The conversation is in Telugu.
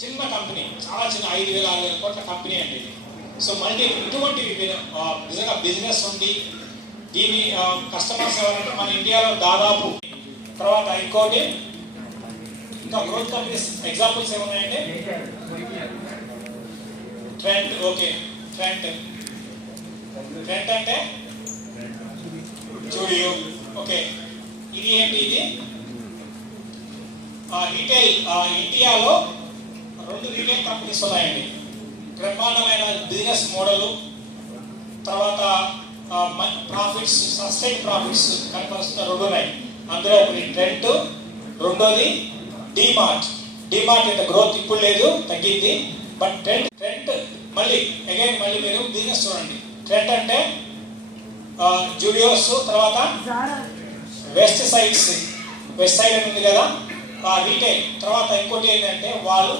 చిన్న కంపెనీ, చాలా చిన్న 5,000-6,000 కోట్ల కంపెనీ అండి ఇది. సో మల్టీ ఇటువంటి నిజంగా బిజినెస్ ఉంది. దీని కస్టమర్స్ ఎవరంటే మన ఇండియాలో దాదాపు. తర్వాత ఇంకోటి ఇంకా గ్రోత్ కంపెనీస్ ఎగ్జాంపుల్స్ ఏమున్నాయంటే ట్రెంట్. ఓకే, ట్రెంట్ అంటే జూడియో. ఓకే, ఇది ఏంటి? ఇది రీటైల్. ఇండియాలో 2 రీటైల్ కంపెనీస్ ఉన్నాయండి. బ్రహ్మాండమైన బిజినెస్ మోడల్, తర్వాత ప్రాఫిట్స్, సస్టైన్ ప్రాఫిట్స్ కనపరుస్తున్న 2 ఉన్నాయి. అందులో ఒకటి ట్రెంట్, రెండోది డిమార్ట్. డిమార్ట్ యొక్క గ్రోత్ ఇప్పుడు లేదు, తగ్గింది. బట్ ట్రెంట్ మళ్ళీ మీరు బిజినెస్ చూడండి. ట్రెంట్ అంటే జూడియోస్, తర్వాత వెస్ట్ సైడ్ ఉంది కదా రీటైల్. తర్వాత ఇంకోటి ఏంటంటే వాళ్ళు